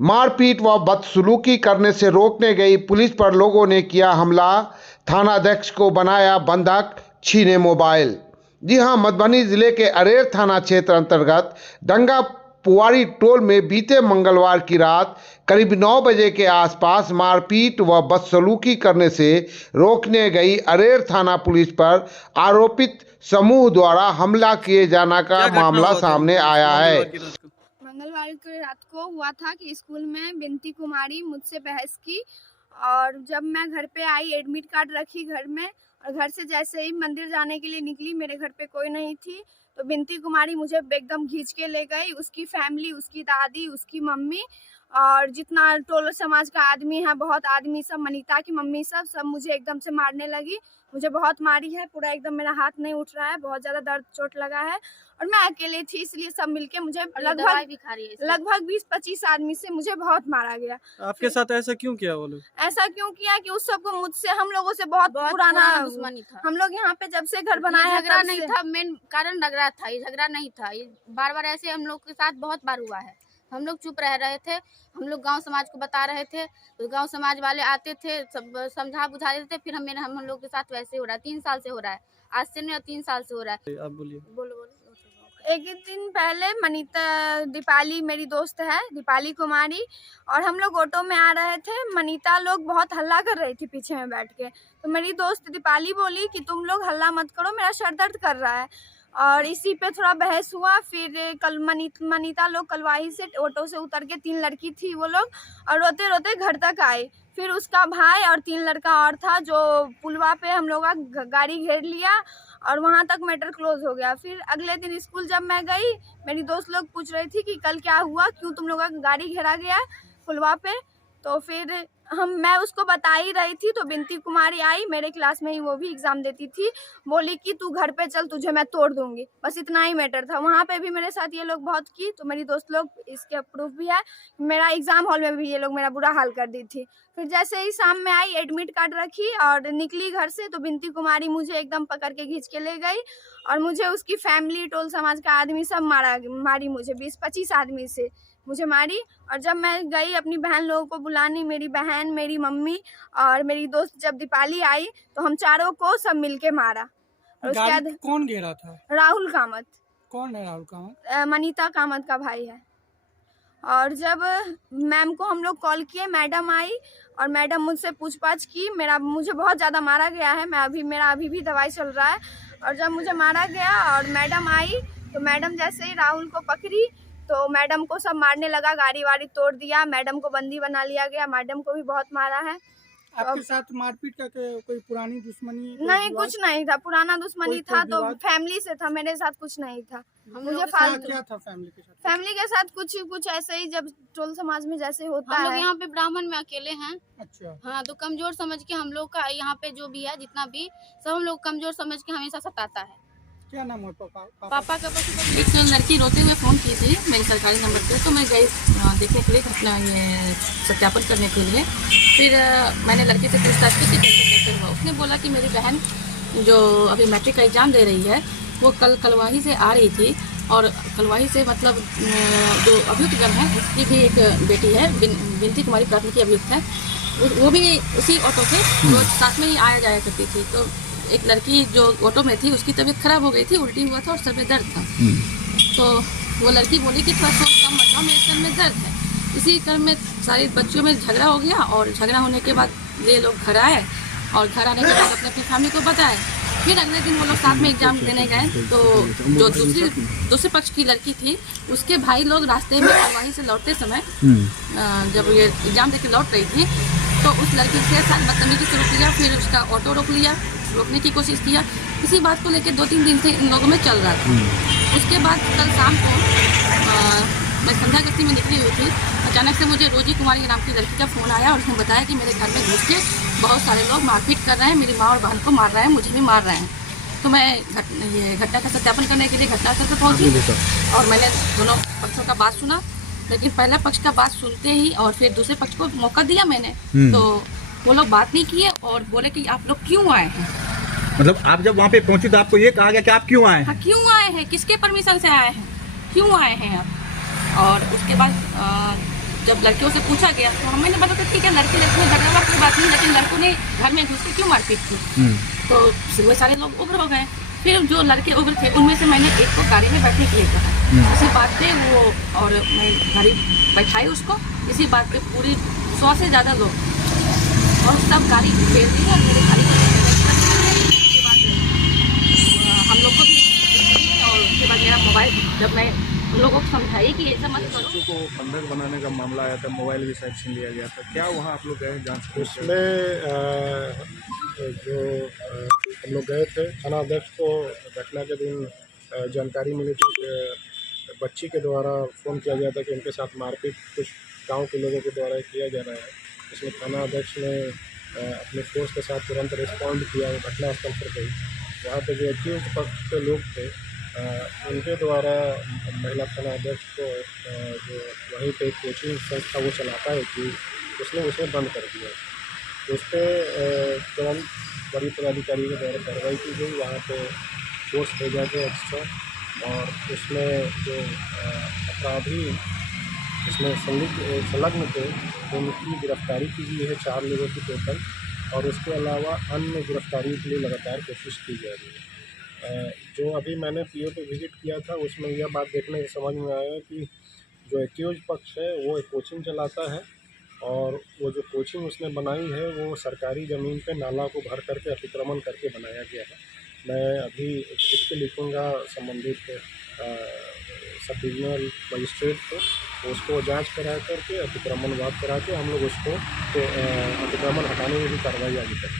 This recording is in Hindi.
मारपीट व बदसलूकी करने से रोकने गई पुलिस पर लोगों ने किया हमला। थानाध्यक्ष को बनाया बंधक, छीने मोबाइल। जी हां, मधुबनी जिले के अरेर थाना क्षेत्र अंतर्गत डंगा पुवारी टोल में बीते मंगलवार की रात करीब 9 बजे के आसपास मारपीट व बदसलूकी करने से रोकने गई अरेर थाना पुलिस पर आरोपित समूह द्वारा हमला किए जाने का मामला सामने आया है। मंगलवार की रात को हुआ था कि स्कूल में बिनती कुमारी मुझसे बहस की और जब मैं घर पे आई एडमिट कार्ड रखी घर में और घर से जैसे ही मंदिर जाने के लिए निकली, मेरे घर पे कोई नहीं थी तो बिनती कुमारी मुझे एकदम खींच के ले गई। उसकी फैमिली, उसकी दादी, उसकी मम्मी और जितना टोल समाज का आदमी है, बहुत आदमी सब, मनीता की मम्मी सब मुझे एकदम से मारने लगी। मुझे बहुत मारी है, पूरा एकदम मेरा हाथ नहीं उठ रहा है, बहुत ज़्यादा दर्द चोट लगा है और मैं अकेले थी, इसलिए सब मिलके मुझे लगभग 20-25 आदमी से मुझे बहुत मारा गया। आपके साथ ऐसा क्यों किया वो लोग? ऐसा क्यों किया कि उस सबको मुझसे, हम लोगों से बहुत पुराना दुश्मनी था। हम लोग यहाँ पे जब से घर बनाया, झगड़ा नहीं था, मेन कारण झगड़ा था, ये झगड़ा नहीं था। ये बार ऐसे हम लोग के साथ बहुत बार हुआ है। हम लोग चुप रह रहे थे, हम लोग गांव समाज को बता रहे थे तो गांव समाज वाले आते थे, सब समझा बुझा देते थे। फिर हम लोग के साथ वैसे हो रहा है, 3 साल से हो रहा है, आज से नहीं 3 साल से हो रहा है। आप बोलिए। बोलो। एक दिन पहले मनीता, दीपाली मेरी दोस्त है, दीपाली कुमारी, और हम लोग ऑटो में आ रहे थे। मनीता लोग बहुत हल्ला कर रही थी पीछे में बैठ के, तो मेरी दोस्त दीपाली बोली कि तुम लोग हल्ला मत करो, मेरा सर दर्द कर रहा है। और इसी पे थोड़ा बहस हुआ। फिर कल मनीता लोग कलवाही से ऑटो से उतर के, 3 लड़की थी वो लोग, और रोते रोते घर तक आए। फिर उसका भाई और 3 लड़का और था, जो पुलवा पे हम लोग का गाड़ी घेर लिया और वहाँ तक मैटर क्लोज हो गया। फिर अगले दिन स्कूल जब मैं गई, मेरी दोस्त लोग पूछ रही थी कि कल क्या हुआ, क्यों तुम लोग का गाड़ी घेरा गया पुलवा पे। तो फिर मैं उसको बता ही रही थी तो बिनती कुमारी आई, मेरे क्लास में ही, वो भी एग्ज़ाम देती थी, बोली कि तू घर पे चल, तुझे मैं तोड़ दूंगी। बस इतना ही मैटर था। वहाँ पे भी मेरे साथ ये लोग बहुत की, तो मेरी दोस्त लोग, इसके प्रूफ भी है, मेरा एग्ज़ाम हॉल में भी ये लोग मेरा बुरा हाल कर दी थी। फिर जैसे ही शाम में आई, एडमिट कार्ड रखी और निकली घर से, तो बिनती कुमारी मुझे एकदम पकड़ के खींच के ले गई और मुझे उसकी फैमिली, टोल समाज का आदमी सब मारी मुझे 20-25 आदमी से मुझे मारी। और जब मैं गई अपनी बहन लोगों को बुलाने, मेरी बहन, मेरी मम्मी और मेरी दोस्त जब दीपाली आई, तो हम चारों को सब मिलके मारा। और उसके बाद कौन घेरा था? राहुल कामत। कौन है राहुल कामत? मनीता कामत का भाई है। और जब मैम को हम लोग कॉल किए, मैडम आई और मैडम मुझसे पूछताछ की। मुझे बहुत ज़्यादा मारा गया है, मेरा अभी भी दवाई चल रहा है। और जब मुझे मारा गया और मैडम आई, तो मैडम जैसे ही राहुल को पकड़ी तो मैडम को सब मारने लगा, गाड़ी वाड़ी तोड़ दिया, मैडम को बंदी बना लिया गया, मैडम को भी बहुत मारा है। आपके साथ मारपीट का कोई पुरानी दुश्मनी? नहीं, कुछ नहीं था, पुराना दुश्मनी था तो फैमिली से था, मेरे साथ कुछ नहीं था। मुझे फालतू क्या था फैमिली के साथ? फैमिली के साथ कुछ ऐसे ही, जब टोल समाज में जैसे होता है। हम लोग यहाँ पे ब्राह्मण में अकेले हैं। अच्छा। हाँ, तो कमजोर समझ के हम लोग का यहाँ पे जो भी है, जितना भी सब हम लोग कमजोर समझ के हमेशा सताता है। क्या नाम है पापा का? एक लड़की रोते हुए फ़ोन की थी मेरे सरकारी नंबर पे, तो मैं गई देखने के लिए, अपना ये सत्यापन करने के लिए। फिर मैंने लड़की से पूछताछ की कि कैसे हुआ। उसने बोला कि मेरी बहन जो अभी मैट्रिक का एग्ज़ाम दे रही है, वो कल कलवाही से आ रही थी और कलवाही से मतलब जो अभियुक्तगण है, उसकी भी एक बेटी है, बिनती कुमारी प्राथमिक अभियुक्त है, वो भी उसी ऑटो से रोज साथ में ही आया जाया करती थी। तो एक लड़की जो ऑटो में थी, उसकी तबीयत खराब हो गई थी, उल्टी हुआ था और सर में दर्द था। तो वो लड़की बोली कि थोड़ा सोच कम मचाओ, मेरे सर में दर्द है। इसी क्रम में सारे बच्चों में झगड़ा हो गया और झगड़ा होने के बाद ये लोग घर आए और घर आने के बाद अपनी फैमिली को बताए। फिर अगले दिन वो लोग साथ में एग्ज़ाम देने गए, तो जो दूसरे पक्ष की लड़की थी, उसके भाई लोग रास्ते में वहीं से लौटते समय, जब ये एग्ज़ाम देकर लौट रही थी, तो उस लड़की के साथ बदतमीजी से रोक लिया। फिर उसका ऑटो रोकने की कोशिश किया। इसी बात को लेकर 2-3 दिन से इन लोगों में चल रहा था। उसके बाद कल शाम को मैं संध्या गस्ती में निकली हुई थी, अचानक से मुझे रोजी कुमारी नाम की लड़की का फ़ोन आया और उसने बताया कि मेरे घर में घुस के बहुत सारे लोग मारपीट कर रहे हैं, मेरी माँ और बहन को मार रहे हैं, मुझे भी मार रहे हैं। तो मैं ये घटना का सत्यापन करने के लिए घटनास्थल पर पहुँची और मैंने दोनों पक्षों का बात सुना। लेकिन पहला पक्ष का बात सुनते ही और फिर दूसरे पक्ष को मौका दिया मैंने, तो वो लोग बात नहीं किए और बोले कि आप लोग क्यों आए हैं। मतलब आप जब वहाँ पे पहुँची तो आपको ये कहा गया कि आप क्यों आए हैं? हाँ, क्यों आए हैं, किसके परमिशन से आए हैं, क्यों आए हैं आप। और उसके बाद जब लड़कियों से पूछा गया तो मैंने बताया ठीक है लड़की लड़की में झगड़ा हुआ कोई बात नहीं, लेकिन लड़कों ने घर में घुस के क्यों मारपीट की। तो वो सारे लोग उग्र हो गए। फिर जो लड़के उग्र थे उनमें से मैंने एक को गाड़ी में बैठने के लिए कहा। इसी बात पे वो और मैं गाड़ी बैठाई उसको। इसी बात पे पूरी 100 से ज़्यादा लोग और सब गाड़ी घेर दी और मेरे गाड़ी उसके बाद हम लोग को भी और उसके बाद मेरा मोबाइल जब मैं उन लोगों को समझाई कि ऐसा मत करो। बच्चों को बंधक बनाने का मामला आया था, मोबाइल भी शायद छीन लिया गया था, क्या वहाँ आप लोग गए जांच के? उसमें हम लोग गए थे थाना अध्यक्ष को घटना के दिन जानकारी मिली थी कि बच्ची के द्वारा फ़ोन किया गया था कि उनके साथ मारपीट कुछ गांव के लोगों के द्वारा किया जा रहा है। इसमें थाना अध्यक्ष ने अपने फोर्स के साथ तुरंत रिस्पॉन्ड किया, घटनास्थल पर गई। वहाँ पर जो एक्यूज पक्ष के लोग थे उनके द्वारा महिला थाना अध्यक्ष को जो वहीं पे कोचिंग संस्था वो चलाता है कि उसने उसे बंद कर दिया। उस पर तुरंत बड़ी पदाधिकारी के द्वारा कार्रवाई की गई। वहाँ पे फोर्स भेजा गया एक्स्ट्रा और उसमें जो अपराधी इसमें संलग्न थे उनकी गिरफ्तारी की गई है 4 लोगों की टोटल। और उसके अलावा अन्य गिरफ्तारी के लिए लगातार कोशिश की जा रही है। जो अभी मैंने पीओ पे विजिट किया था उसमें यह बात देखने से समझ में आया कि जो एक्यूज पक्ष है वो एक कोचिंग चलाता है और वो जो कोचिंग उसने बनाई है वो सरकारी ज़मीन पे नाला को भर करके अतिक्रमण करके बनाया गया है। मैं अभी लिख के लिखूँगा संबंधित सब डिविजनल मजिस्ट्रेट को, उसको जांच करा करके अतिक्रमणवाद करा के हम लोग उसको तो अतिक्रमण हटाने में भी कार्रवाई आगे करें।